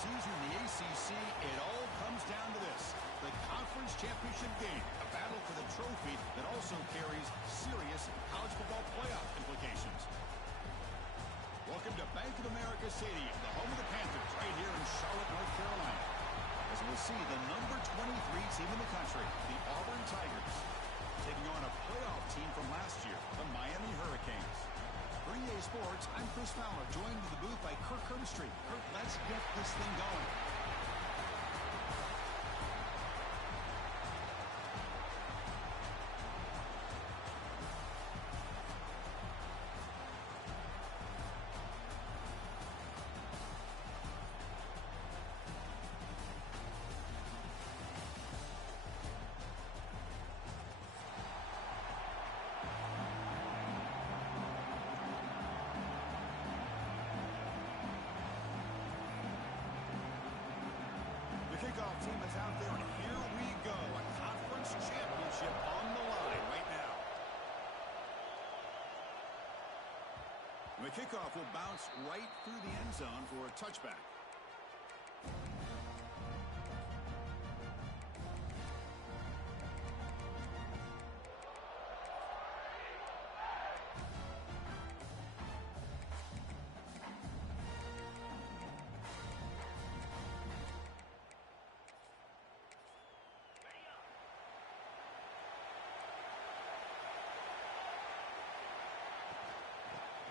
season in the ACC, it all comes down to this. The conference championship game, a battle for the trophy that also carries serious college football playoff implications. Welcome to Bank of America Stadium, the home of the Panthers, right here in Charlotte, North Carolina. As we'll see, the number 23 team in the country, the Auburn Tigers, taking on a playoff team from last year, the Miami Hurricanes. For EA Sports, I'm Chris Fowler, joined in the booth by Kirk Herbstreit. Kirk, let's get this thing going. Kickoff team is out there, and here we go. A conference championship on the line right now. The kickoff will bounce right through the end zone for a touchback.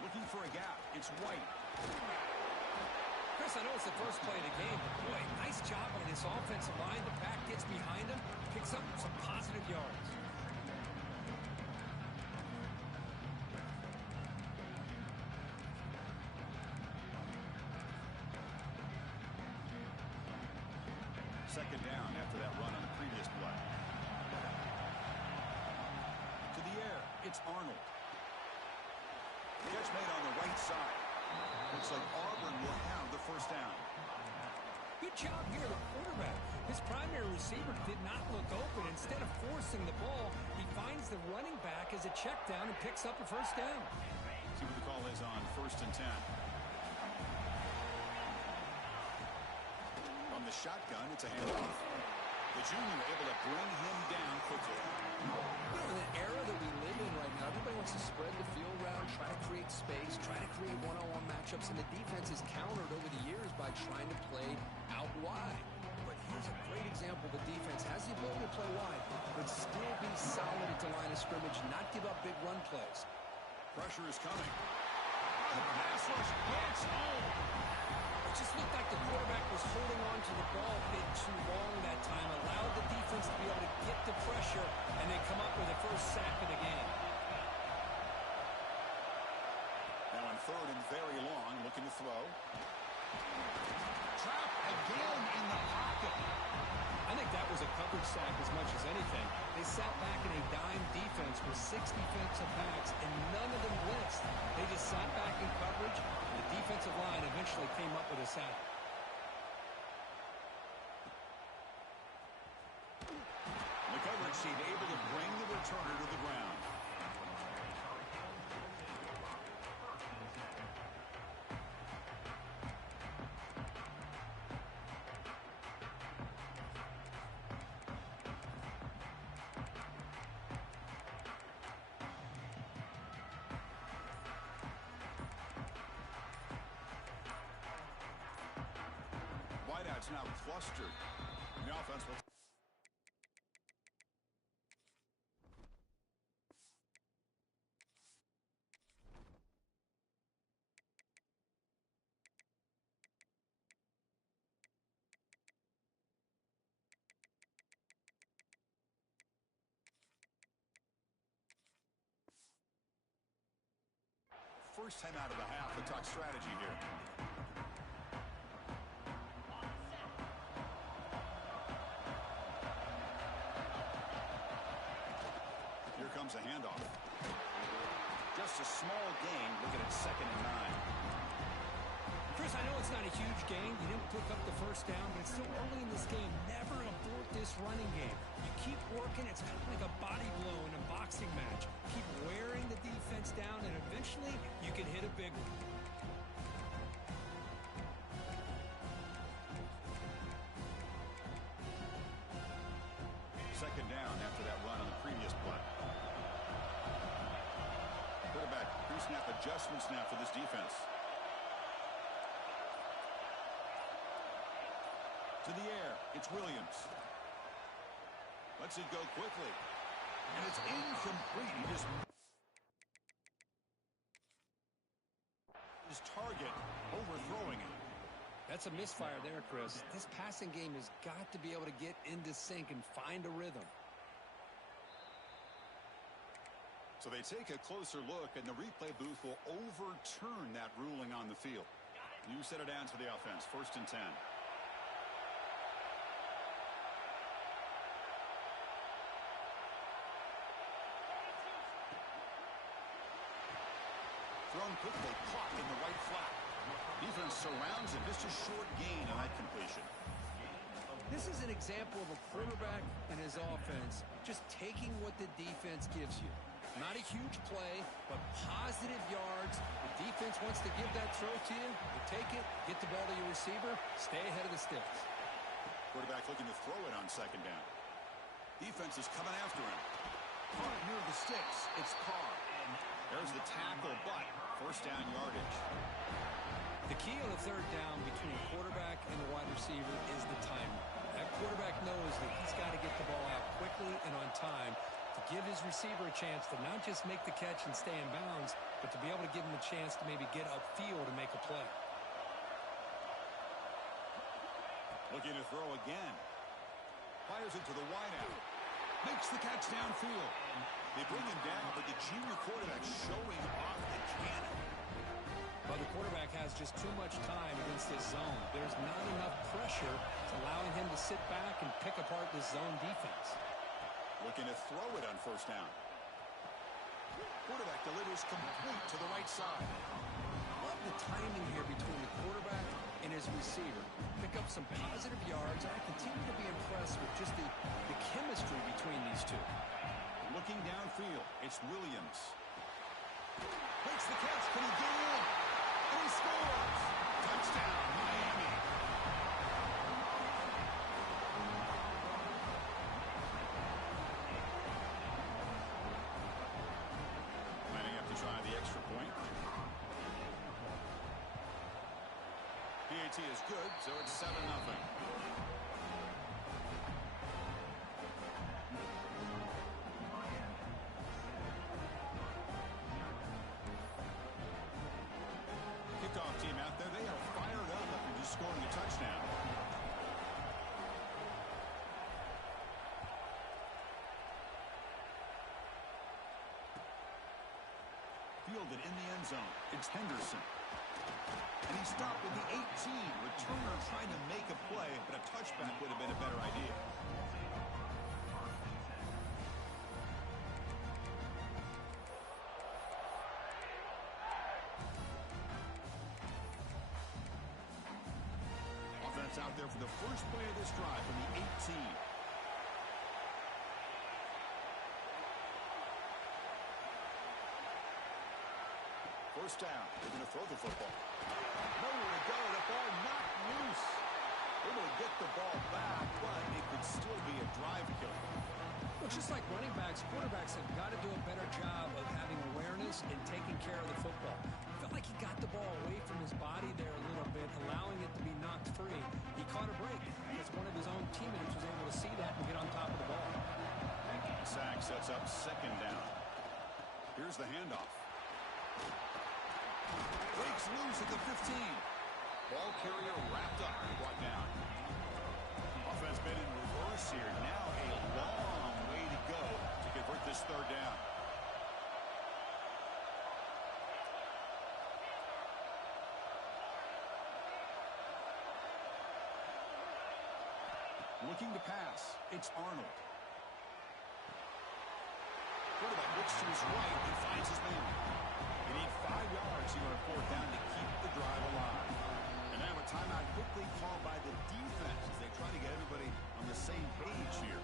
Looking for a gap. It's White. Chris, I know it's the first play of the game, but boy, nice job on this offensive line. The back gets behind him, picks up some positive yards. Second down after that run on the previous play. To the air. It's Arnold. Catch made on the right side. Looks like Auburn will have the first down. Good job here, the quarterback. His primary receiver did not look open. Instead of forcing the ball, he finds the running back as a check down and picks up a first down. See what the call is on 1st and 10. From the shotgun, it's a handoff. The junior able to bring him down quickly. In an era that we live in right now, everybody wants to spread the field around, try to create space, try to create one-on-one matchups, and the defense is countered over the years by trying to play out wide. But here's a great example. The defense has the ability to play wide, but still be solid at the line of scrimmage, not give up big run plays. Pressure is coming. The pass rush hits home. It just looked like the quarterback was holding on to the ball a bit too long that time, allowed the defense to be able to get the pressure, and they come up with the first sack of the game. Now on 3rd and very long, looking to throw. Trapped again in the pocket. I think that was a coverage sack as much as anything. They sat back in a dime defense with 6 defensive backs, and none of them blitzed. They just sat back in coverage, and the defensive line eventually came up with a sack. The coverage team able to bring the returner to the ground. Wideouts now clustered. The offense will... First time out of the half, the talk strategy here. Here comes a handoff. Just a small gain, looking at 2nd and 9. Chris, I know it's not a huge game. You didn't pick up the first down, but it's still early in this game. Never abort this running game. You keep working. It's kind of like a body blow in a boxing match. Keep wearing the defense down, and eventually you can hit a big one. pre-snap adjustments now for this defense. To the air, it's Williams. Lets it go quickly. And it's incomplete. He just... his target, overthrowing it. That's a misfire there, Chris. This passing game has got to be able to get into sync and find a rhythm. So they take a closer look, and the replay booth will overturn that ruling on the field. New set of downs for the offense. 1st and 10. Thrown quickly, caught in the right flat. Defense surrounds it. Just a short gain on that completion. This is an example of a quarterback and his offense just taking what the defense gives you. Not a huge play, but positive yards. The defense wants to give that throw to you. You take it, get the ball to your receiver, stay ahead of the sticks. Quarterback looking to throw it on 2nd down. Defense is coming after him. Caught near the sticks. It's Carr. There's the tackle, but 1st down yardage. The key on the 3rd down between the quarterback and the wide receiver is the timing. That quarterback knows that he's got to get the ball out quickly and on time to give his receiver a chance to not just make the catch and stay in bounds, but to be able to give him a chance to maybe get upfield and make a play. Looking to throw again. Fires it to the wideout. Makes the catch downfield. They bring him down, but the junior quarterback showing off the cannon. But the quarterback has just too much time against this zone. There's not enough pressure to allowing him to sit back and pick apart this zone defense. Looking to throw it on 1st down. Quarterback delivers complete to the right side. Love the timing here between the quarterback and his receiver. Pick up some positive yards, and I continue to be impressed with just the chemistry between these two. Looking downfield, it's Williams. Makes the catch. Can he get in? And he scores! Touchdown, Miami. Lining up to try the extra point. PAT is good, so it's 7-0. Kickoff team out there, they are fired up after just scoring a touchdown. Fielded in the end zone. It's Henderson. And he stopped with the 18. Returner trying to make a play, but a touchback would have been a better idea. Offense out there for the first play of this drive from the 18. First down. They're going to throw the football. Nowhere to go. The ball knocked loose. Able to get the ball back, but it could still be a drive killer. Well, just like running backs, quarterbacks have got to do a better job of having awareness and taking care of the football. I felt like he got the ball away from his body there a little bit, allowing it to be knocked free. He caught a break because one of his own teammates was able to see that and get on top of the ball. Sack sets up 2nd down. Here's the handoff. Breaks loose at the 15. Ball carrier wrapped up and brought down. Offense been in reverse here. Now a long way to go to convert this 3rd down. Looking to pass. It's Arnold. Quarterback looks to his right and finds his man. They need 5 yards here on 4th down to keep the drive alive. And now a timeout quickly called by the defense as they try to get everybody on the same page here.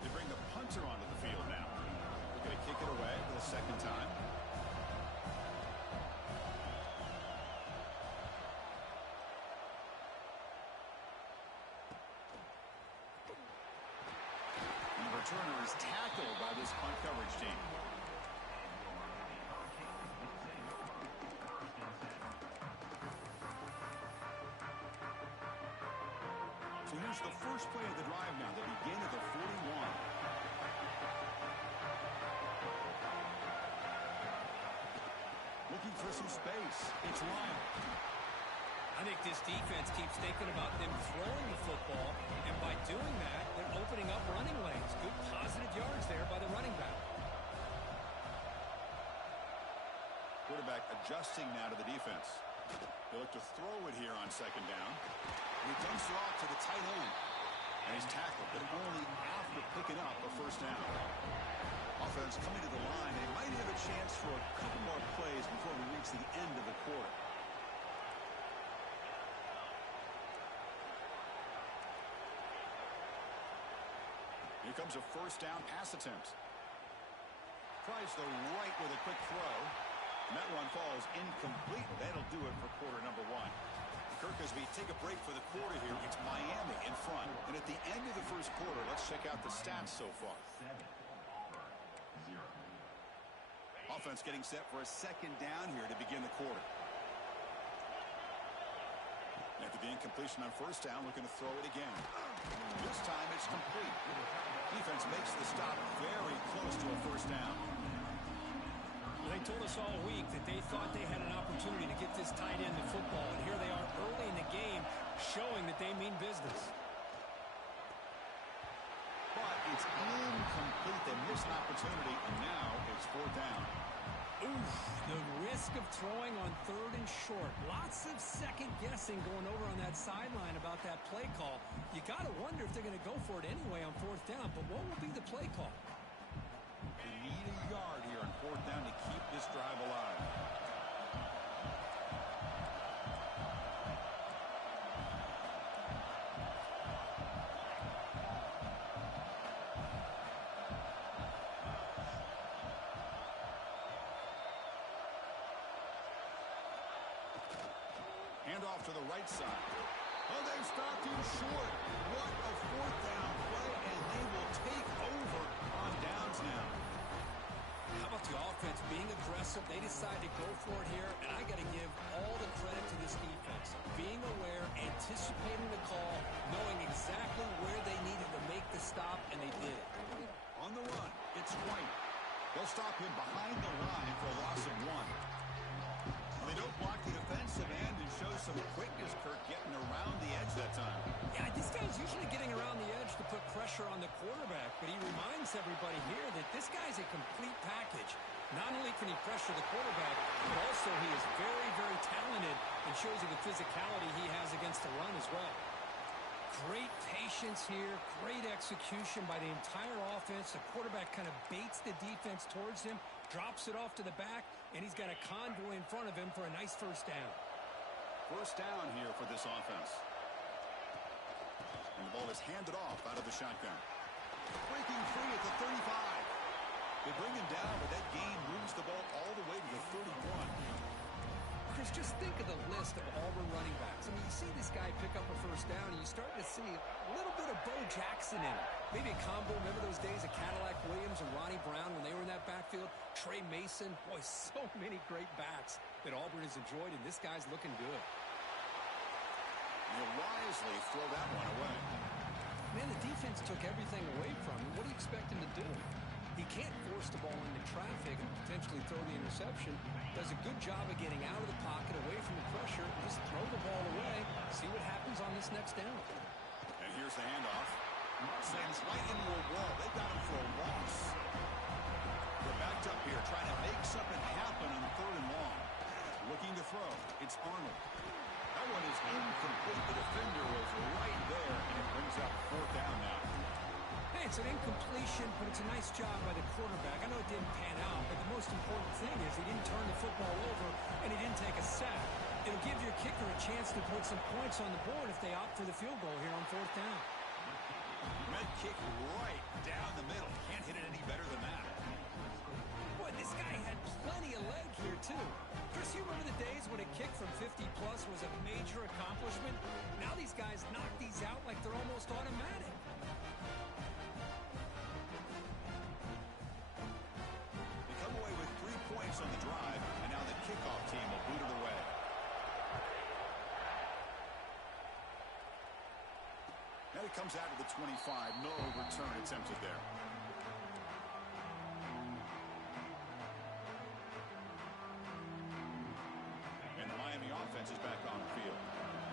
They bring the punter onto the field now. They're going to kick it away for the 2nd time. And the returner is tackled by this punt coverage team. Here's the first play of the drive now, the begin of the 41. Looking for some space. It's Lyon. I think this defense keeps thinking about them throwing the football, and by doing that, they're opening up running lanes. Good positive yards there by the running back. Quarterback adjusting now to the defense. They look to throw it here on second down. And he dumps it off to the tight end. And he's tackled, but only after picking up a first down. Offense coming to the line. They might have a chance for a couple more plays before we reach the end of the quarter. Here comes a first down pass attempt. Tries the right with a quick throw. And that one falls incomplete. That'll do it for quarter number one. Kirk, as we take a break for the quarter here, it's Miami in front. And at the end of the first quarter, let's check out the stats so far. Offense getting set for a second down here to begin the quarter. After the incompletion on first down, looking to throw it again. This time it's complete. Defense makes the stop very close to a first down. They told us all week that they thought they had an opportunity to get this tight end to football, and here they are early in the game showing that they mean business. But it's incomplete. They missed an opportunity, and now it's fourth down. Oof, the risk of throwing on third and short. Lots of second guessing going over on that sideline about that play call. You got to wonder if they're going to go for it anyway on fourth down, but what will be the play call? They need a yard here on fourth down to keep this drive alive. Handoff to the right side. Oh, they stopped him short. What a fourth down play, and they will take over on downs now. How about the offense being aggressive? They decide to go for it here, and I got to give all the credit to this defense. Being aware, anticipating the call, knowing exactly where they needed to make the stop, and they did it. On the run, it's White. They'll stop him behind the line for a loss of one. They don't block the defensive end and show some quickness, Kirk, getting around the edge that time. Yeah, this guy's usually getting around the edge to put pressure on the quarterback, but he reminds everybody here that this guy's a complete package. Not only can he pressure the quarterback, but also he is very, very talented and shows you the physicality he has against the run as well. Great patience here, great execution by the entire offense. The quarterback kind of baits the defense towards him, drops it off to the back, and he's got a convoy in front of him for a nice first down. First down here for this offense. And the ball is handed off out of the shotgun. Breaking free at the 35. They bring him down, but that gain moves the ball all the way to the 31. Chris, just think of the list of Auburn running backs. I mean, you see this guy pick up a first down, and you start to see a little bit of Bo Jackson in it. Maybe a combo. Remember those days of Cadillac Williams and Ronnie Brown when they were in that backfield? Trey Mason. Boy, so many great backs that Auburn has enjoyed, and this guy's looking good. You wisely throw that one away. Man, the defense took everything away from him. What do you expect him to do? He can't force the ball into traffic and potentially throw the interception. Does a good job of getting out of the pocket, away from the pressure. Just throw the ball away. See what happens on this next down. And here's the handoff. Sends right into a wall. They got him for a loss. They're backed up here, trying to make something happen on third and long. Looking to throw. It's Arnold. That one is incomplete. The defender was right there, and it brings up fourth down now. Hey, it's an incompletion, but it's a nice job by the quarterback. I know it didn't pan out, but the most important thing is he didn't turn the football over, and he didn't take a sack. It'll give your kicker a chance to put some points on the board if they opt for the field goal here on fourth down. Red kick right down the middle. Can't hit it any better than that. Boy, this guy had plenty of leg here, too. Chris, you remember the days when a kick from 50-plus was a major accomplishment? Now these guys knock these out like they're almost automatic. They come away with 3 points on the drive, and now the kickoff team will boot it away. Now to comes out to the 25. No return attempted there. And the Miami offense is back on the field.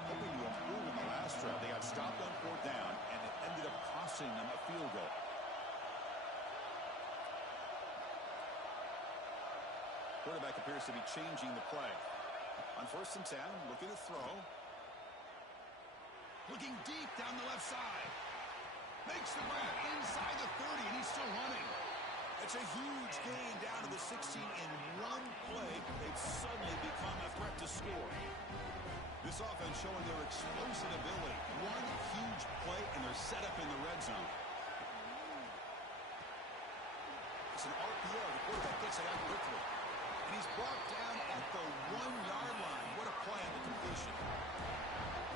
Hoping to improve in the last drive. They got stopped on 4th down, and it ended up costing them a field goal. Quarterback appears to be changing the play. On 1st and 10, looking to throw. Looking deep down the left side. Makes the grab inside the 30, and he's still running. It's a huge gain down to the 16 in one play. They've suddenly become a threat to score. This offense showing their explosive ability. One huge play, and they're set up in the red zone. It's an RPO. The quarterback gets it out quickly. And he's brought down at the 1-yard line. What a play on the completion.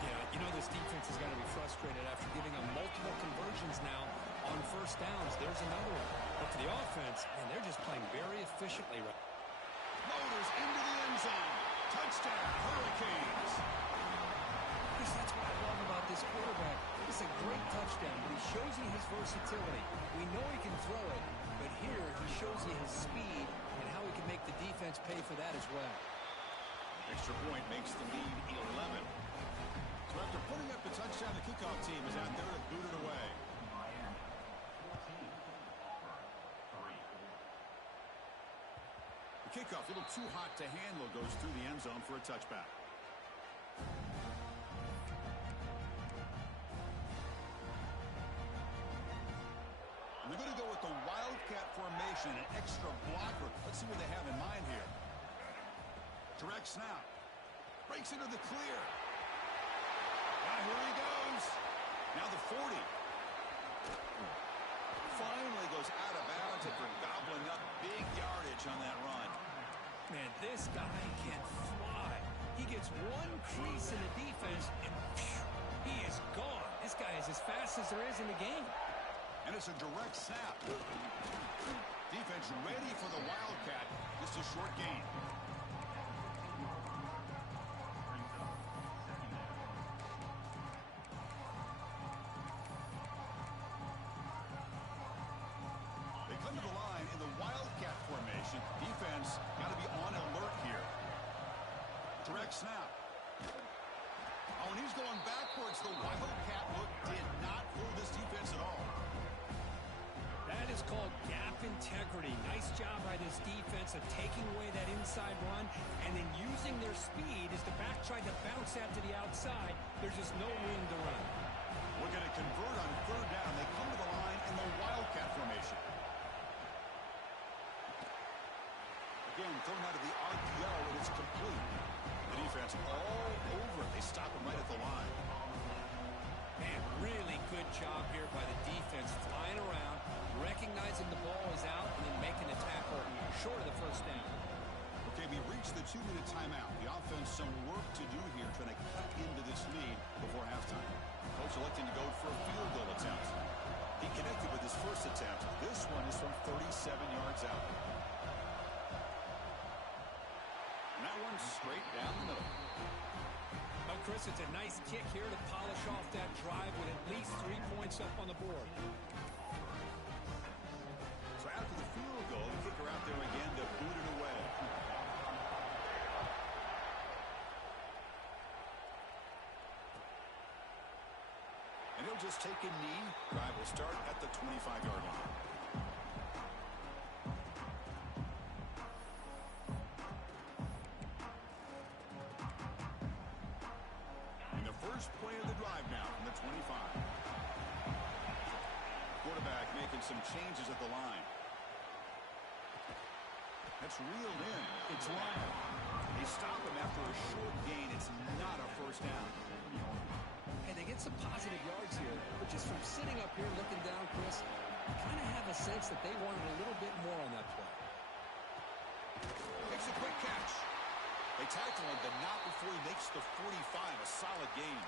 Yeah, you know this defense is going to be frustrated after giving them multiple conversions now on 1st downs. There's another one. But for the offense, and they're just playing very efficiently right now. Motors into the end zone. Touchdown, Hurricanes. Chris, that's what I love about this quarterback. It's a great touchdown, but he shows you his versatility. We know he can throw it, but here he shows you his speed and how he can make the defense pay for that as well. Extra point makes the lead 11. So after putting up the touchdown, the kickoff team is out there to boot it away. The kickoff, a little too hot to handle, goes through the end zone for a touchback. And they're going to go with the Wildcat formation, an extra blocker. Let's see what they have in mind here. Direct snap. Breaks into the clear. Here he goes. Now the 40. Finally goes out of bounds after gobbling up big yardage on that run. Man, this guy can fly. He gets one crease in the defense, and he is gone. This guy is as fast as there is in the game. And it's a direct snap. Defense ready for the Wildcat. Just a short gain. They come to the line in the Wildcat formation. Defense got to be on alert here. Direct snap. Oh, and he's going backwards. The Wildcat look did not fool this defense at all. That is called gap integrity. Nice job by this defense of taking away that inside run and then using their speed as the back tried to bounce that to the outside. There's just no room to run. We're going to convert on 3rd down. They come to the line in the Wildcat formation. Again, thrown out of the RPO, and it's complete. The defense all over it. They stop him right at the line. Man, really good job here by the defense, flying around, recognizing the ball is out, and then making the tackle short of the 1st down. Okay, we reached the 2-minute timeout. The offense some work to do here, trying to cut into this lead before halftime. Coach electing to go for a field goal attempt. He connected with his first attempt. This one is from 37 yards out. And that one's straight down the middle. Well, Chris, it's a nice kick here to polish off that drive with at least 3 points up on the board. So after the field goal, the kicker out there again to boot it away. And he'll just take a knee. Drive will start at the 25-yard line. First play of the drive now from the 25. Quarterback making some changes at the line. That's reeled in. It's line. They stop him after a short gain. It's not a 1st down. Hey, they get some positive yards here, but just from sitting up here looking down, Chris, I kind of have a sense that they wanted a little bit more on that play. Makes a quick catch. They tackle him, but not before he makes the 45, a solid gain.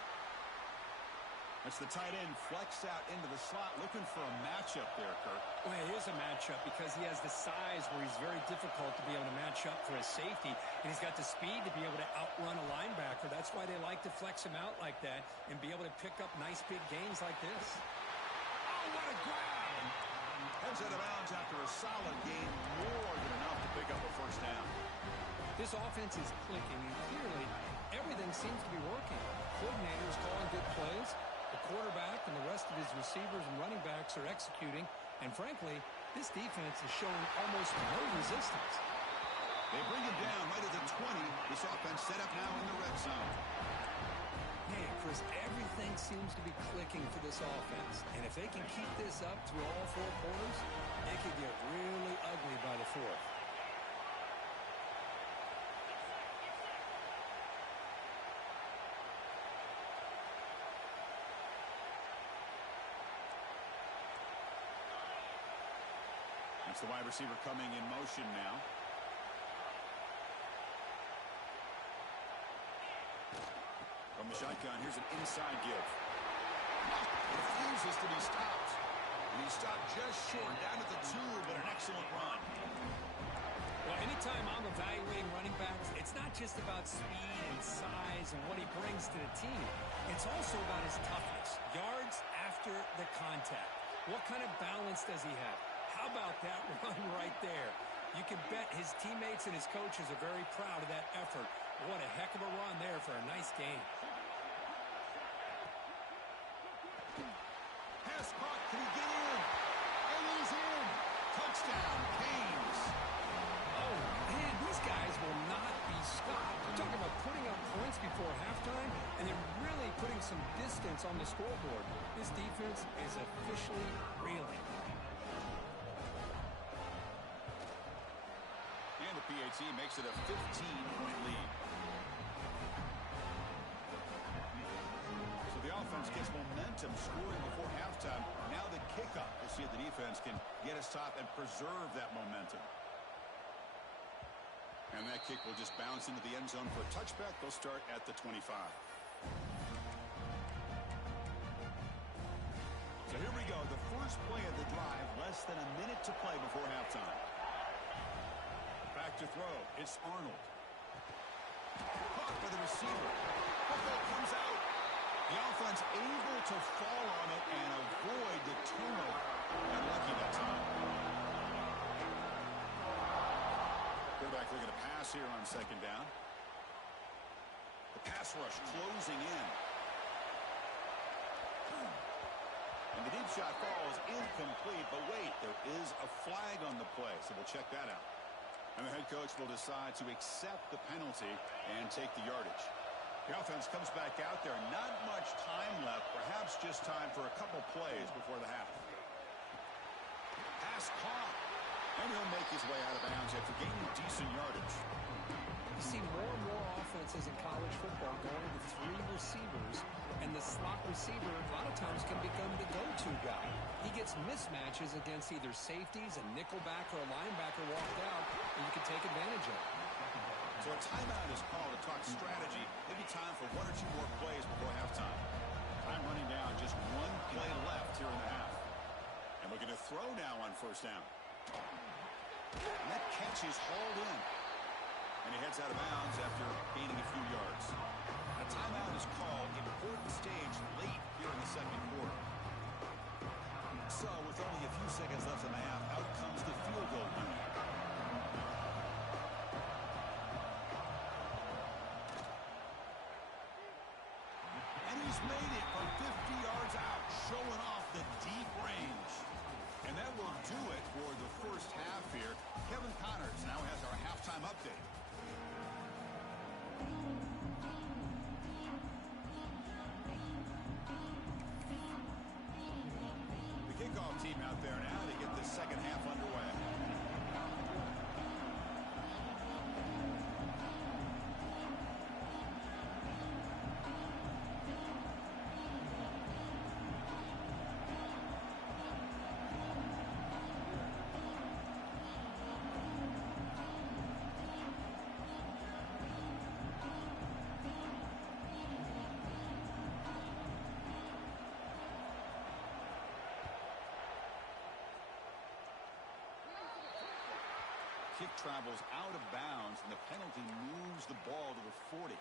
That's the tight end flex out into the slot, looking for a matchup there, Kirk. Well, it is a matchup because he has the size where he's very difficult to be able to match up for his safety, and he's got the speed to be able to outrun a linebacker. That's why they like to flex him out like that and be able to pick up nice big gains like this. Oh, what a grab! Heads out of bounds after a solid gain, more than enough to pick up a first down. This offense is clicking, and clearly everything seems to be working. Coordinators calling good plays. The quarterback and the rest of his receivers and running backs are executing. And frankly, this defense is showing almost no resistance. They bring him down right at the 20. This offense set up now in the red zone. Man, Chris, everything seems to be clicking for this offense. And if they can keep this up through all four quarters, it could get really ugly by the fourth. It's the wide receiver coming in motion now. From the shotgun, here's an inside give. Refuses to be stopped. And he's stopped just short, down at the 2, but an excellent run. Well, anytime I'm evaluating running backs, it's not just about speed and size and what he brings to the team. It's also about his toughness, yards after the contact. What kind of balance does he have? How about that run right there? You can bet his teammates and his coaches are very proud of that effort. What a heck of a run there for a nice game. Pass caught. Can he get in? And he's in. Touchdown, Canes. Oh, man, these guys will not be stopped. We're talking about putting up points before halftime, and they're really putting some distance on the scoreboard. This defense is officially reeling. And the PAT makes it a 15-point lead. So the offense gets momentum scoring before halftime. Now the kickoff. We'll see if the defense can get a stop and preserve that momentum. And that kick will just bounce into the end zone for a touchback. They'll start at the 25. So here we go. The first play of the drive. Less than a minute to play before halftime. Back to throw. It's Arnold. Caught by the receiver. Football comes out. The offense able to fall on it and avoid the turnover. And lucky that time. Quarterback looking to pass here on second down. The pass rush closing in. And the deep shot falls incomplete. But wait, there is a flag on the play. So we'll check that out. And the head coach will decide to accept the penalty and take the yardage. The offense comes back out there. Not much time left. Perhaps just time for a couple plays before the half. Pass caught. And he'll make his way out of bounds after gaining decent yardage. You see more and more offenses in college football going to 3 receivers, and the slot receiver a lot of times can become the go-to guy. He gets mismatches against either safeties, a nickelback, or a linebacker walked out, and you can take advantage of it. So a timeout is called to talk strategy. Maybe time for 1 or 2 more plays before halftime. Time running down, just 1 play left here in the half. And looking to throw now on first down. And that catch is hauled in. And he heads out of bounds after gaining a few yards. A timeout is called. Important stage late here in the second quarter. So with only a few seconds left in the half, out comes the field goal unit. And he's made it from 50 yards out, showing off the deep range. And that will do it for the first half here. Kevin Connors now has our halftime update. The kickoff team out there now to get the second half underway. kick travels out of bounds, and the penalty moves the ball to the 40.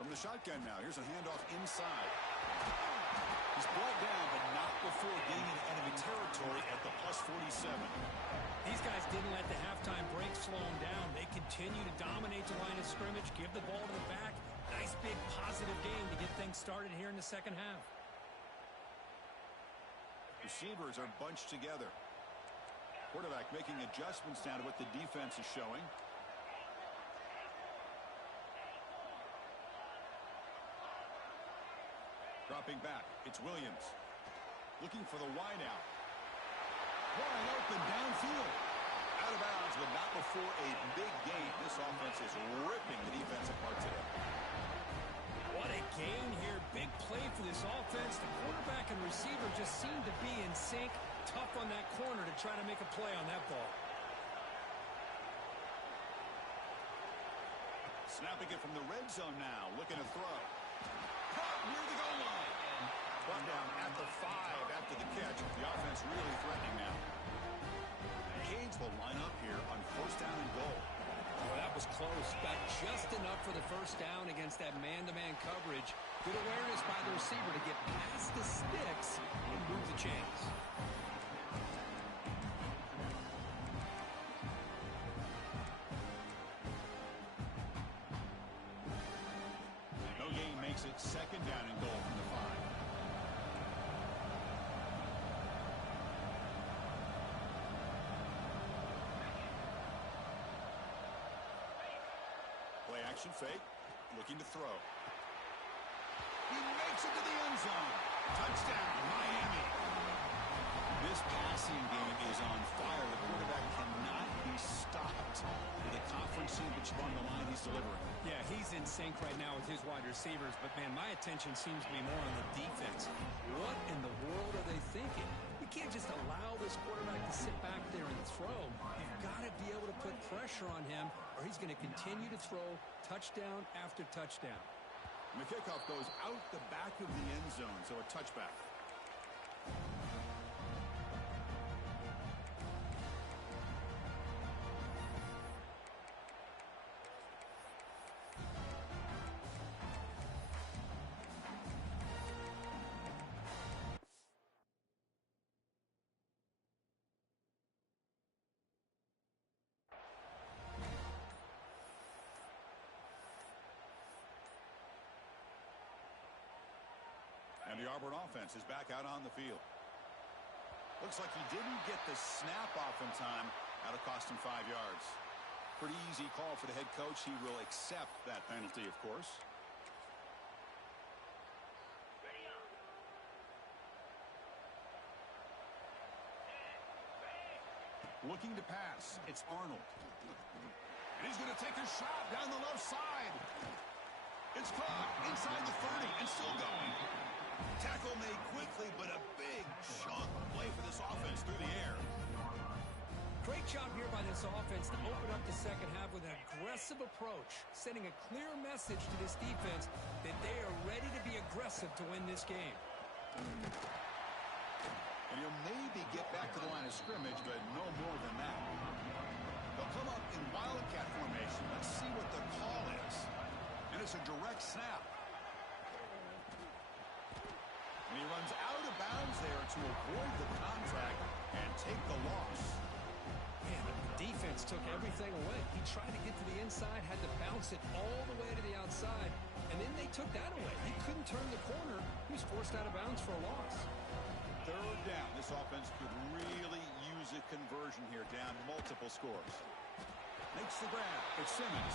From the shotgun now, here's a handoff inside. He's brought down, but not before getting into enemy territory at the +47. These guys didn't let the halftime break slow them down. They continue to dominate the line of scrimmage, give the ball to the back. Nice big positive game to get things started here in the second half. Receivers are bunched together. Quarterback making adjustments down to what the defense is showing. Dropping back, it's Williams. Looking for the wideout. Wide open downfield. Out of bounds, but not before a big gain. This offense is ripping the defense apart today. What a gain here. Big play for this offense. The quarterback and receiver just seem to be in sync. Tough on that corner to try to make a play on that ball. Snapping it from the red zone now. Looking to throw. Caught near the goal line. Brought down at the 5 after the catch. The offense really threatening now. Canes will line up here on first down and goal. Oh, that was close. Got just enough for the first down against that man-to-man coverage. Good awareness by the receiver to get past the sticks and move the chains. No gain makes it second down and goal from the 5. Play action fake. Looking to throw. He makes it to the end zone. Touchdown, Miami. This passing game is on fire. The quarterback cannot be stopped with a conference championship on the line he's delivering. Yeah, he's in sync right now with his wide receivers, but, man, my attention seems to be more on the defense. What in the world are they thinking? You can't just allow this quarterback to sit back there and throw. You've got to be able to put pressure on him, or he's going to continue to throw touchdown after touchdown. And the kickoff goes out the back of the end zone, so a touchback. And the Auburn offense is back out on the field. Looks like he didn't get the snap off in time. That'll cost him 5 yards. Pretty easy call for the head coach. He will accept that penalty, of course. Looking to pass. It's Arnold. And he's going to take a shot down the left side. It's caught inside the 30 and still going. Tackle made quickly, but a big chunk play for this offense through the air. Great job here by this offense to open up the second half with an aggressive approach, sending a clear message to this defense that they are ready to be aggressive to win this game. And he'll maybe get back to the line of scrimmage, but no more than that. They'll come up in wildcat formation. Let's see what the call is. And it's a direct snap. And he runs out of bounds there to avoid the contact and take the loss. Man, the defense took everything away. He tried to get to the inside, had to bounce it all the way to the outside, and then they took that away. He couldn't turn the corner. He was forced out of bounds for a loss. Third down. This offense could really use a conversion here, down multiple scores. Makes the grab. It's Simmons.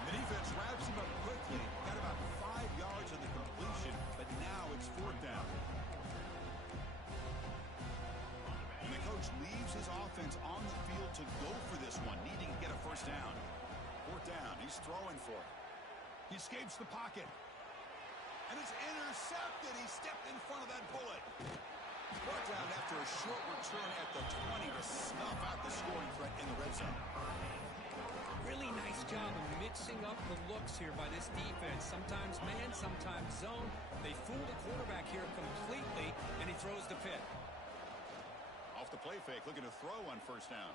And the defense wraps him up quickly. Got about 5 yards on the completion, but now it's fourth down. And the coach leaves his offense on the field to go for this one, needing to get a first down. Fourth down. He's throwing. going for it. He escapes the pocket. And it's intercepted. He stepped in front of that bullet. Brought down after a short return at the 20 to snuff out the scoring threat in the red zone. Really nice job of mixing up the looks here by this defense. Sometimes man, sometimes zone. They fool the quarterback here completely, and he throws the pick. Off the play fake, looking to throw on first down.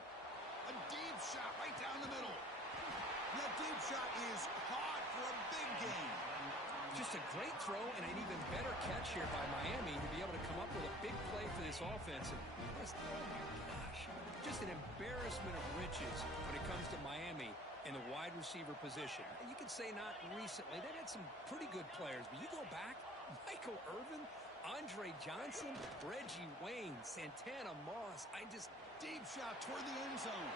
A deep shot right down the middle. And that deep shot is caught for a big gain. Just a great throw and an even better catch here by Miami to be able to come up with a big play for this offense. And just, oh my gosh, just an embarrassment of riches when it comes to Miami in the wide receiver position. And you could say not recently. They've had some pretty good players, but you go back, Michael Irvin, Andre Johnson, Reggie Wayne, Santana Moss. Deep shot toward the end zone.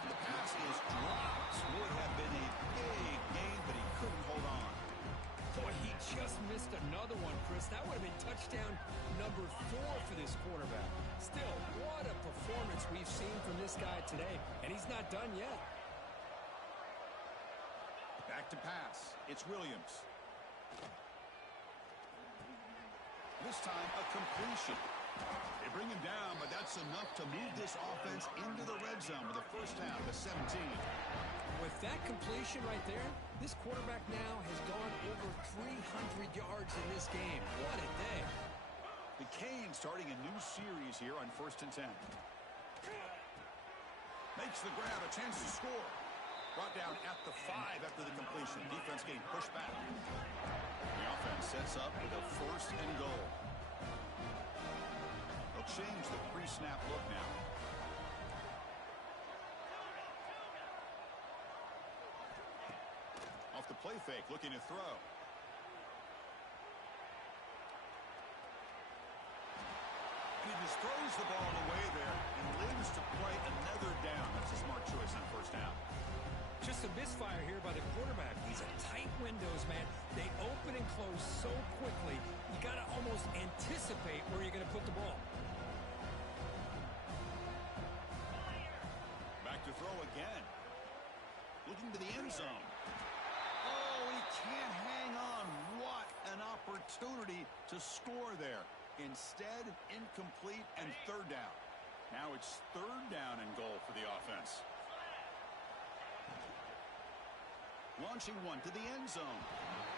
The pass is dropped. Would have been a big gain, but he couldn't hold on. Boy, he just missed another one, Chris. That would have been touchdown number 4 for this quarterback. Still, what a performance we've seen from this guy today, and he's not done yet. Back to pass. It's Williams. This time, a completion. They bring him down, but that's enough to move this offense into the red zone with a first down to 17. With that completion right there, this quarterback now has gone over 300 yards in this game. What a day. The Canes starting a new series here on 1st and 10. Makes the grab, a chance to score. Brought down at the 5 after the completion. Defense getting pushed back. The offense sets up with a 1st and goal. They'll change the pre-snap look now. Off the play fake, looking to throw. He just throws the ball away there and lives to play another down. That's a smart choice on first down. Just a misfire here by the quarterback. These are tight windows, man. They open and close so quickly. You got to almost anticipate where you're going to put the ball. Back to throw again. Looking to the end zone. Oh, he can't hang on. What an opportunity to score there. Instead, incomplete and 3rd down. Now it's 3rd down and goal for the offense. Launching one to the end zone.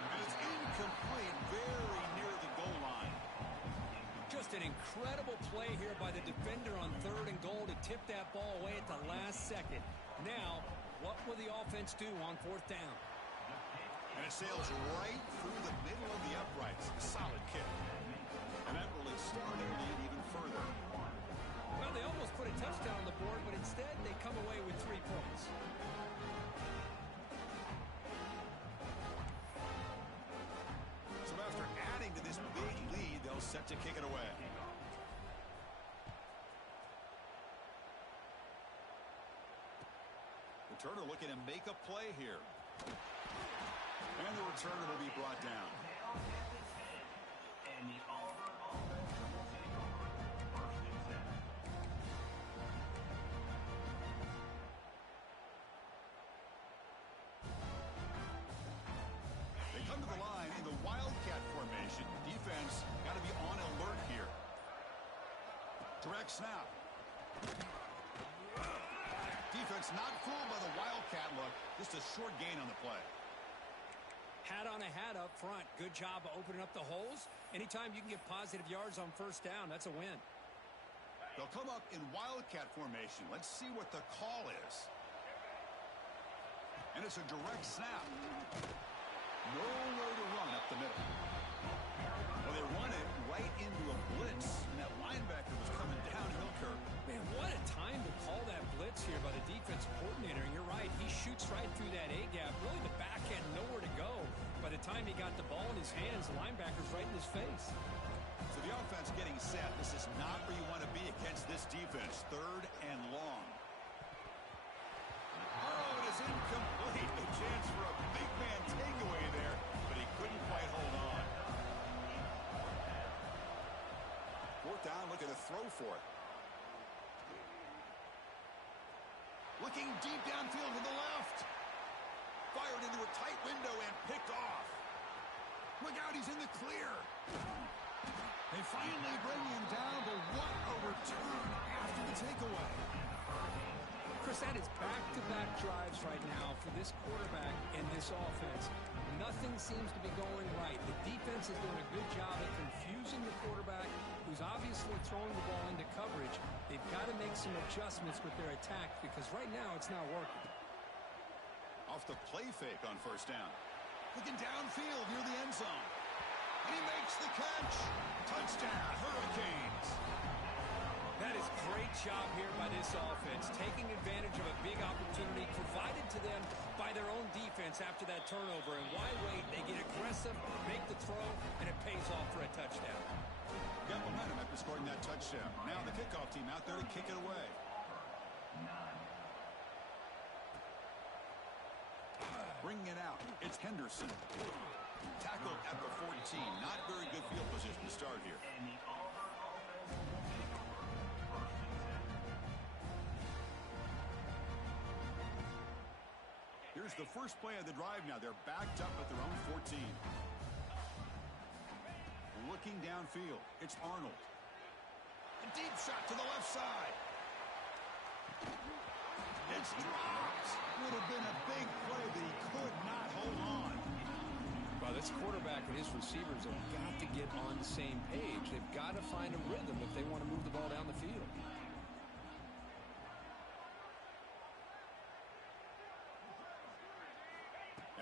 And it's incomplete, very near the goal line. Just an incredible play here by the defender on 3rd and goal to tip that ball away at the last second. Now, what will the offense do on 4th down? And it sails right through the middle of the uprights. Solid kick. And that will extend their lead even further. Well, they almost put a touchdown on the board, but instead they come away with 3 points. So after adding to this big lead, they'll set to kick it away. Returner looking to make a play here. And the returner will be brought down. They come to the line in the Wildcat formation. Defense got to be on alert here. Direct snap. Defense not fooled by the Wildcat look. Just a short gain on the play. Hat on a hat up front. Good job of opening up the holes. Anytime you can get positive yards on 1st down, that's a win. They'll come up in Wildcat formation. Let's see what the call is. And it's a direct snap. Nowhere to run up the middle. Well, they run it right into a blitz, and that linebacker was coming downhill curve. Man, what a time to call that blitz here by the defensive coordinator. And you're right, he shoots right through that A-gap. Really, the back had nowhere to go. By the time he got the ball in his hands, the linebacker's right in his face. So the offense getting set. This is not where you want to be against this defense. 3rd and long. Oh, it is incomplete. A chance for a big man takeaway there, but he couldn't quite hold on. 4th down, looking to throw for it. Looking deep downfield to the left. Delivered into a tight window and picked off. Look out, he's in the clear. They finally bring him down, but what a return after the takeaway. Chris, that is back-to-back drives right now for this quarterback and this offense. Nothing seems to be going right. The defense is doing a good job at confusing the quarterback, who's obviously throwing the ball into coverage. They've got to make some adjustments with their attack because right now it's not working. Off the play fake on first down. Looking downfield near the end zone. And he makes the catch. Touchdown, Hurricanes. That is great job here by this offense, taking advantage of a big opportunity provided to them by their own defense after that turnover. And why wait? They get aggressive, make the throw, and it pays off for a touchdown. Got momentum after scoring that touchdown. Now the kickoff team out there to kick it away. Bringing it out, it's Henderson. Tackled at the 14. Not very good field position to start here. Here's the first play of the drive now. They're backed up at their own 14. Looking downfield, it's Arnold. A deep shot to the left side. It's dropped. Would have been a big play, but he could not hold on. Well, this quarterback and his receivers have got to get on the same page. They've got to find a rhythm if they want to move the ball down the field.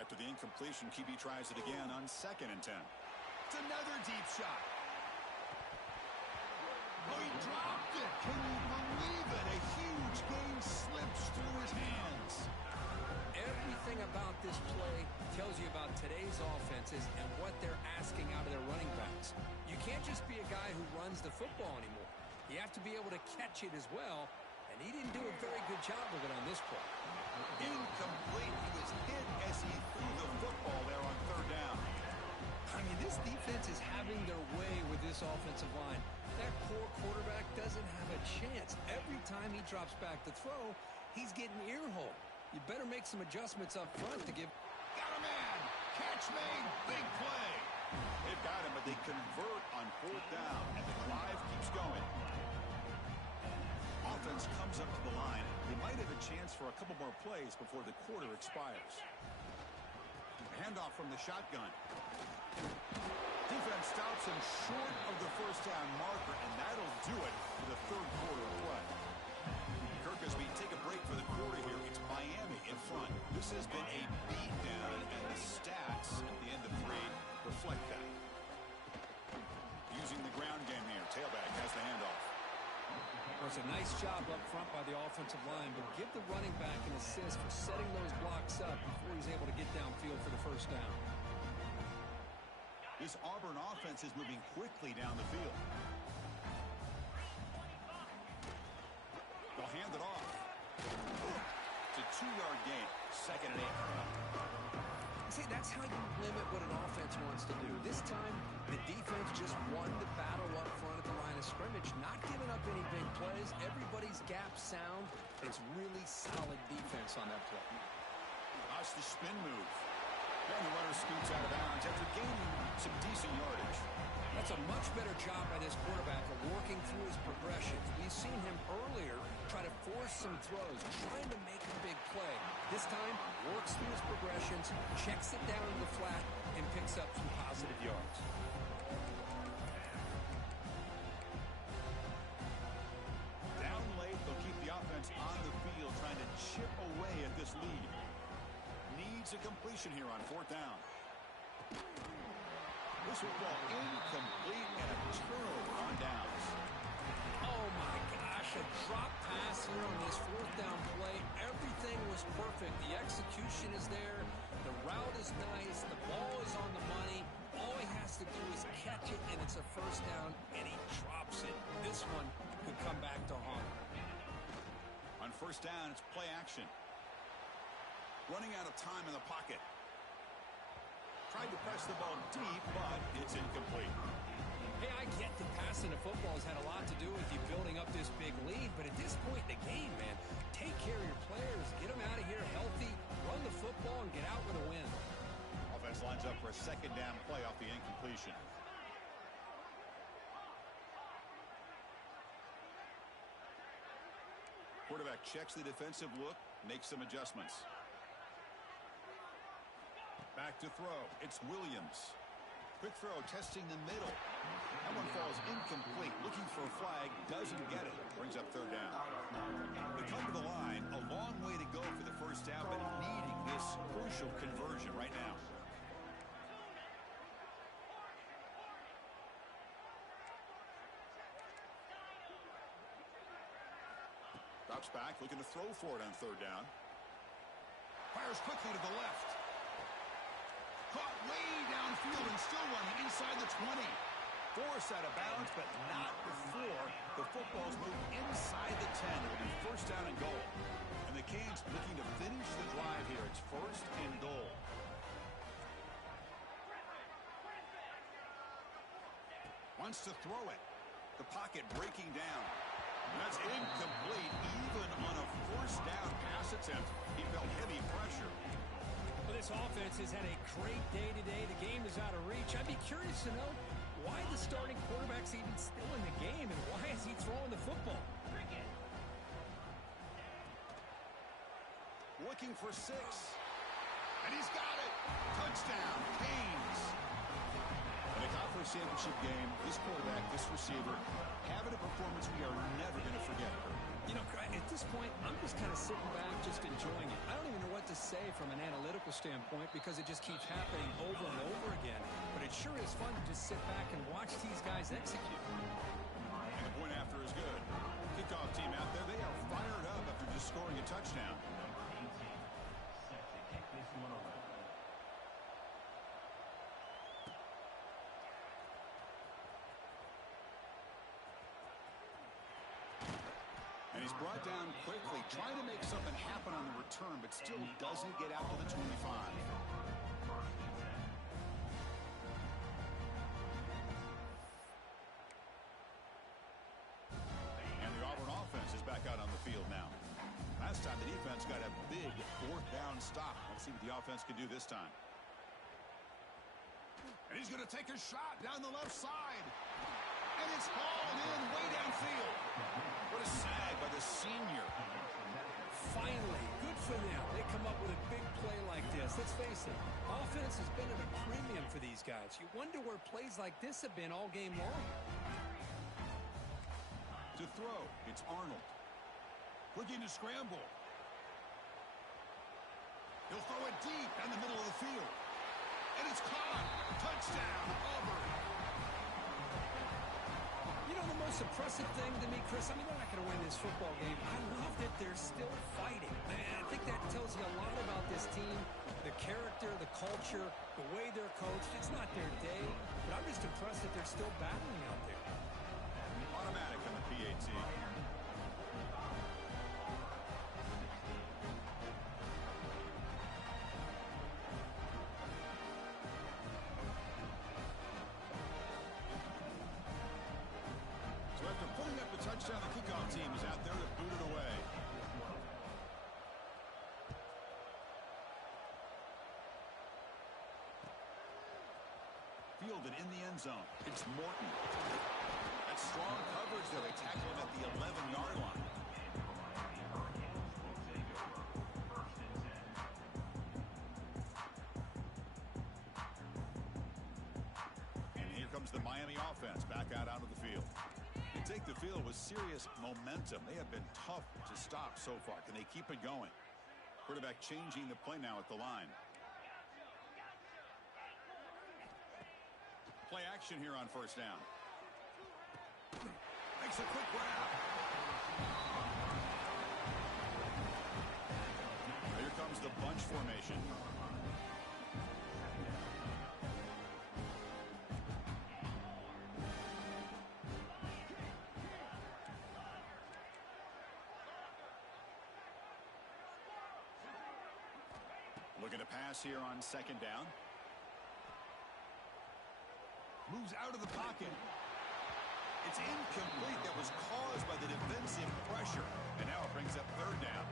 After the incompletion, QB tries it again on 2nd and 10. It's another deep shot. Oh, he dropped it. Can you believe it? A huge gain slips through his hands. Everything about this play tells you about today's offenses and what they're asking out of their running backs. You can't just be a guy who runs the football anymore. You have to be able to catch it as well, and he didn't do a very good job of it on this play. Incomplete. He was hit as he threw the football there on 3rd down. I mean, this defense is having their way with this offensive line. That poor quarterback doesn't have a chance. Every time he drops back to throw, he's getting ear-hole. You better make some adjustments up front to give. Got a man. Catch made. Big play. They've got him, but they convert on 4th down, and the drive keeps going. Offense comes up to the line. They might have a chance for a couple more plays before the quarter expires. Handoff from the shotgun. Defense stops him short of the first down marker, and that'll do it for the 3rd quarter of play. Kirk, as we take a break for the quarter here, it's Miami in front. This has been a beatdown, and the stats at the end of 3 reflect that. Using the ground game here, tailback has the handoff. Well, it's a nice job up front by the offensive line, but give the running back an assist for setting those blocks up before he's able to get downfield for the first down. This Auburn offense is moving quickly down the field. They'll hand it off. It's a 2-yard gain. 2nd and 8. See, that's how you limit what an offense wants to do. This time, the defense just won the battle up front at the line of scrimmage, not giving up any big plays. Everybody's gap sound. It's really solid defense on that play. Watch the spin move. And the runner scoots out of bounds after gaining some decent yardage. That's a much better job by this quarterback of working through his progressions. We've seen him earlier try to force some throws, trying to make a big play. This time, works through his progressions, checks it down in the flat, and picks up some positive yards. Down late, they'll keep the offense on the field, trying to chip away at this lead. Needs a completion here on 4th down. This football incomplete and a turnover on downs. Oh my gosh, a drop pass here on this 4th down play. Everything was perfect. The execution is there. The route is nice. The ball is on the money. All he has to do is catch it, and it's a first down, and he drops it. This one could come back to haunt him. On 1st down, it's play action. Running out of time in the pocket. Tried to press the ball deep, but it's incomplete. Hey, I get that passing the football has had a lot to do with you building up this big lead, but at this point in the game, man, take care of your players, get them out of here healthy, run the football, and get out with a win. a second down play off the incompletion. Quarterback checks the defensive look, makes some adjustments. Back to throw. It's Williams. Quick throw, testing the middle. That one falls incomplete. Looking for a flag, doesn't get it. Brings up third down. They come to the line, a long way to go for the first down, but needing this crucial conversion right now. Drops back, looking to throw for it on third down. Fires quickly to the left. Caught way downfield and still running inside the 20. Forced out of bounds, but not before the football's moved inside the 10. It'll be first down and goal. And the Canes looking to finish the drive here. It's first and goal. Wants to throw it. The pocket breaking down. That's incomplete, even on a first down pass attempt. He felt heavy pressure. Well, this offense has had a great day today. The game is out of reach. I'd be curious to know why the starting quarterback's even still in the game, and why is he throwing the football? Looking for 6. And he's got it. Touchdown, Canes. In a conference championship game, this quarterback, this receiver, having a performance we are never going to forget. You know, at this point, I'm just kind of sitting back, just enjoying it. I don't even know what to say from an analytical standpoint because it just keeps happening over and over again. But it sure is fun to just sit back and watch these guys execute. And the point after is good. Kickoff team out there, they are fired up after just scoring a touchdown. And he's brought down quickly, trying to make something happen on the return, but still doesn't get out to the 25. And the Auburn offense is back out on the field now. Last time the defense got a big fourth down stop. Let's see what the offense can do this time. And he's going to take a shot down the left side. And it's hauled in way downfield. What a sag by the senior. Finally, good for them. They come up with a big play like this. Let's face it, offense has been at a premium for these guys. You wonder where plays like this have been all game long. To throw, it's Arnold. Looking to scramble. He'll throw it deep down the middle of the field. And it's caught. Touchdown, Auburn. You know, the most impressive thing to me, Chris, I mean, they're not going to win this football game. I love that they're still fighting. Man, I think that tells you a lot about this team, the character, the culture, the way they're coached. It's not their day, but I'm just impressed that they're still battling out there. Automatic on the PAT. So after putting up the touchdown, the kickoff team is out there to boot it away. Fielded in the end zone. It's Morton. That's strong coverage there. They tackle him at the 11-yard line. And here comes the Miami offense back out onto the field. They take the field with serious momentum. They have been tough to stop so far. Can they keep it going? Quarterback changing the play now at the line. Play action here on first down. Makes a quick grab. Here comes the bunch formation. Looking to pass here on second down. Moves out of the pocket. It's incomplete. That was caused by the defensive pressure. And now it brings up third down.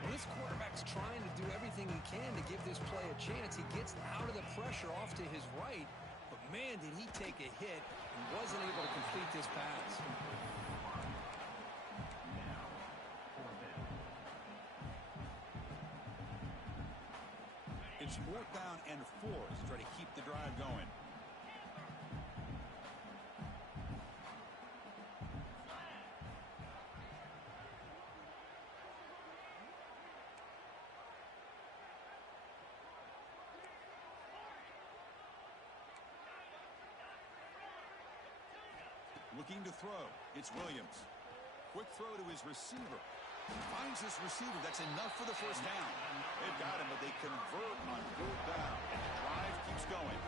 Well, this quarterback's trying to do everything he can to give this this play a chance. He gets out of the pressure off to his right, but man, did he take a hit and wasn't able to complete this pass. It's 4th down and 4 to try to keep the drive going. Looking to throw. It's Williams. Quick throw to his receiver. Finds his receiver. That's enough for the first down. They've got him, but they convert on 4th down. And the drive keeps going.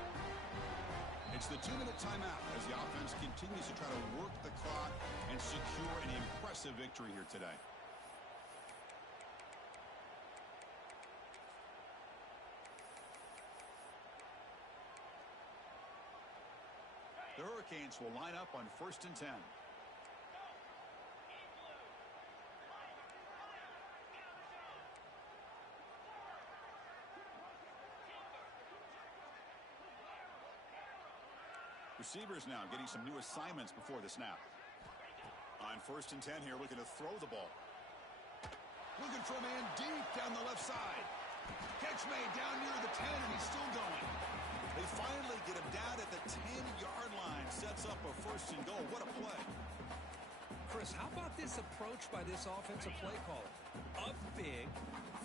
It's the 2-minute timeout as the offense continues to try to work the clock and secure an impressive victory here today. The Hurricanes will line up on 1st and 10. Receivers now getting some new assignments before the snap. On 1st and 10 here, looking to throw the ball. Looking for a man deep down the left side. Catch made down near the 10, and he's still going. They finally get him down at the 10-yard line. Sets up a 1st and goal. What a play. Chris, how about this approach by this offensive play caller? Up big,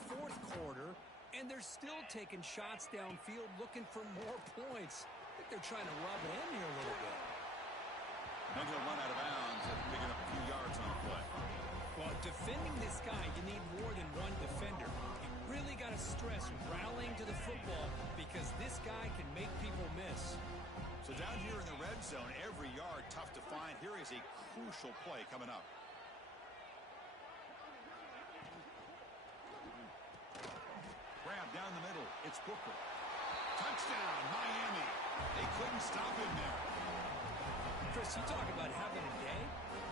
4th quarter, and they're still taking shots downfield looking for more points. I think they're trying to rub it in here a little bit. And he'll run out of bounds and picking up a few yards on the play. Well, defending this guy, you need more than one defender. You really got to stress rallying to the football because this guy can make people miss. So down here in the red zone, every yard tough to find. Here is a crucial play coming up. Grab down the middle. It's Booker. Touchdown, Miami. They couldn't stop him there. Chris, you talk about having a day.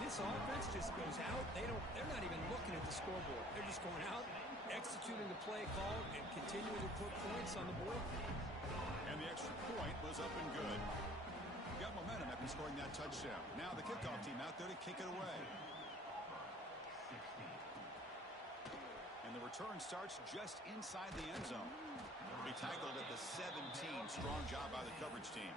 This offense just goes out. They're not even looking at the scoreboard. They're just going out, executing the play call, and continuing to put points on the board. And the extra point was up and good. Got momentum after scoring that touchdown. Now the kickoff team out there to kick it away. And the return starts just inside the end zone. He tackled at the 17. Strong job by the coverage team.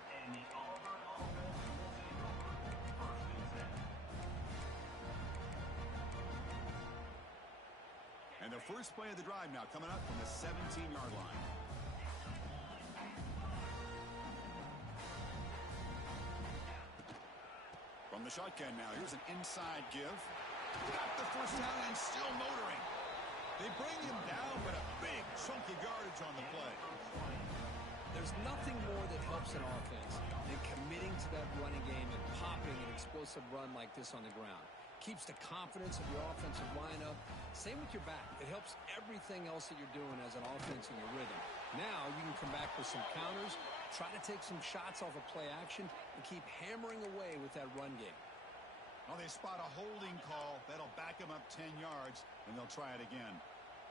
And the first play of the drive now coming up from the 17-yard line. From the shotgun now, here's an inside give. Got the first down and still motoring. They bring him down, but a big chunk of yardage on the play. There's nothing more that helps an offense than committing to that running game and popping an explosive run like this on the ground. Keeps the confidence of your offensive lineup. Same with your back. It helps everything else that you're doing as an offense in your rhythm. Now you can come back with some counters, try to take some shots off of play action, and keep hammering away with that run game. Well, they spot a holding call. That'll back them up 10 yards, and they'll try it again.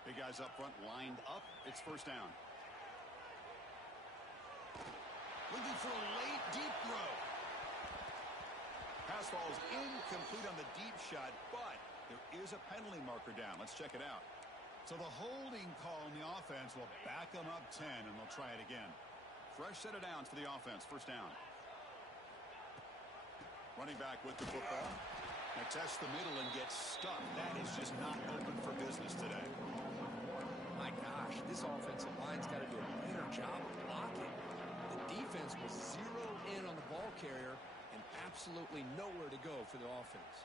Big guys up front lined up. It's first down. Looking for a late deep throw. Pass falls incomplete on the deep shot, but there is a penalty marker down. Let's check it out. So the holding call on the offense will back them up 10, and they'll try it again. Fresh set of downs for the offense. First down. Running back with the football. Now tests the middle and gets stuck. That is just not open for business today. My gosh, this offensive line's got to do a better job of blocking. The defense was zeroed in on the ball carrier and absolutely nowhere to go for the offense.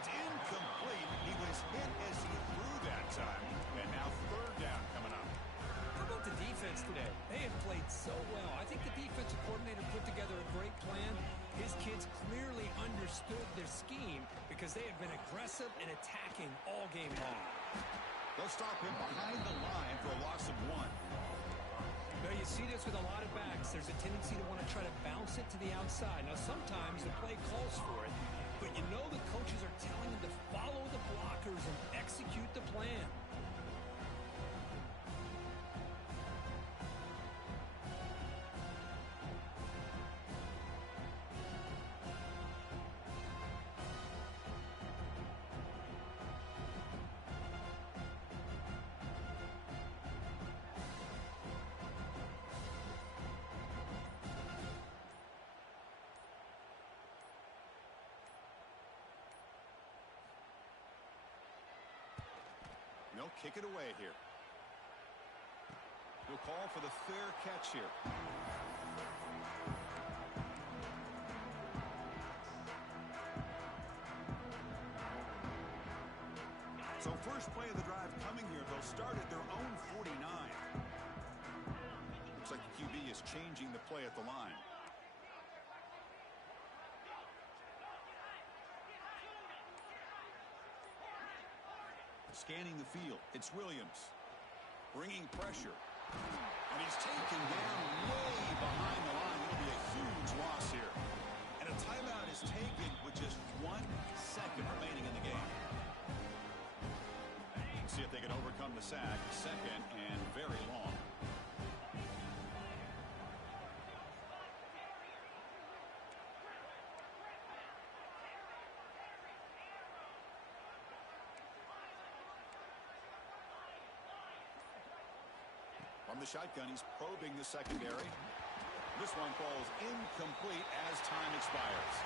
It's incomplete. He was hit as he threw that time. And now third down coming up. How about the defense today? They have played so well. I think the defensive coordinator put together a great plan. His kids clearly understood their scheme because they have been aggressive and attacking all game long. They'll stop him behind the line for a loss of 1. Now you see this with a lot of backs. There's a tendency to want to try to bounce it to the outside. Now sometimes the play calls for it, but you know the coaches are telling them to follow the blockers and execute the plan. They'll kick it away here. We'll call for the fair catch here. So first play of the drive coming here. They'll start at their own 49. Looks like the QB is changing the play at the line. Scanning the field. It's Williams. Bringing pressure. And he's taken down way behind the line. It'll be a huge loss here. And a timeout is taken with just 1 second remaining in the game. See if they can overcome the sack. Second and very long. From the shotgun, he's probing the secondary. This one falls incomplete as time expires.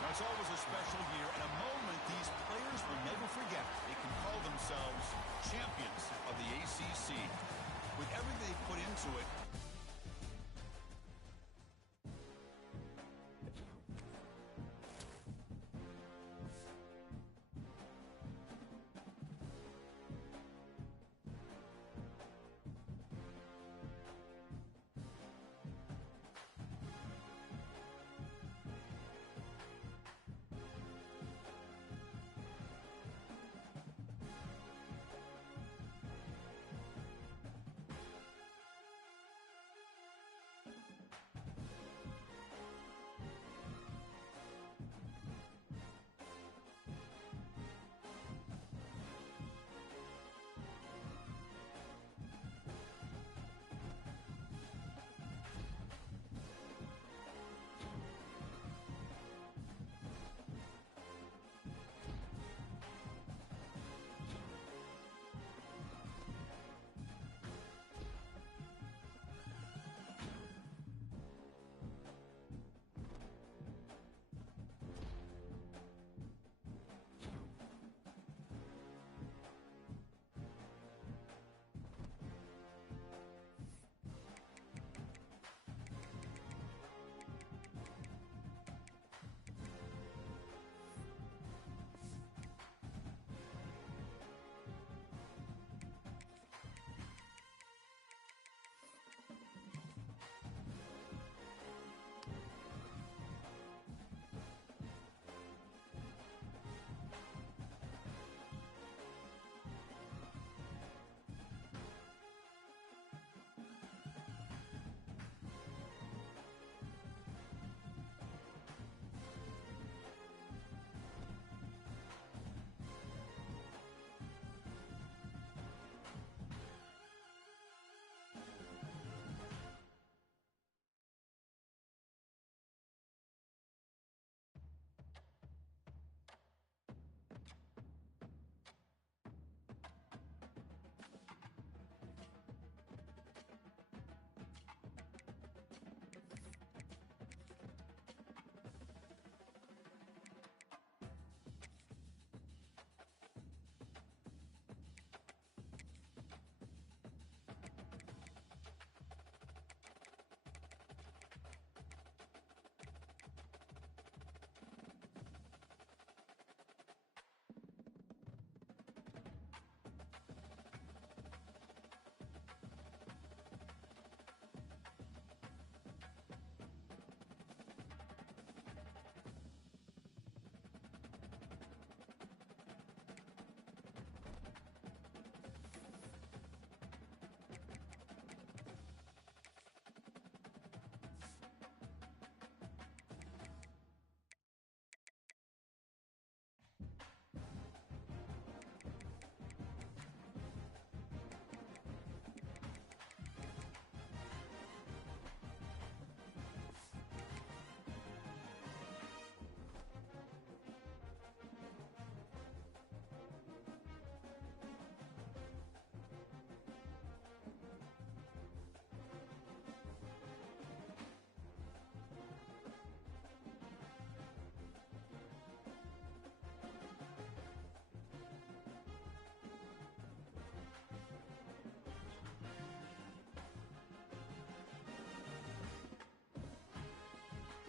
Now, it's always a special year and a moment these players will never forget. They can call themselves champions of the ACC. With everything they put into it,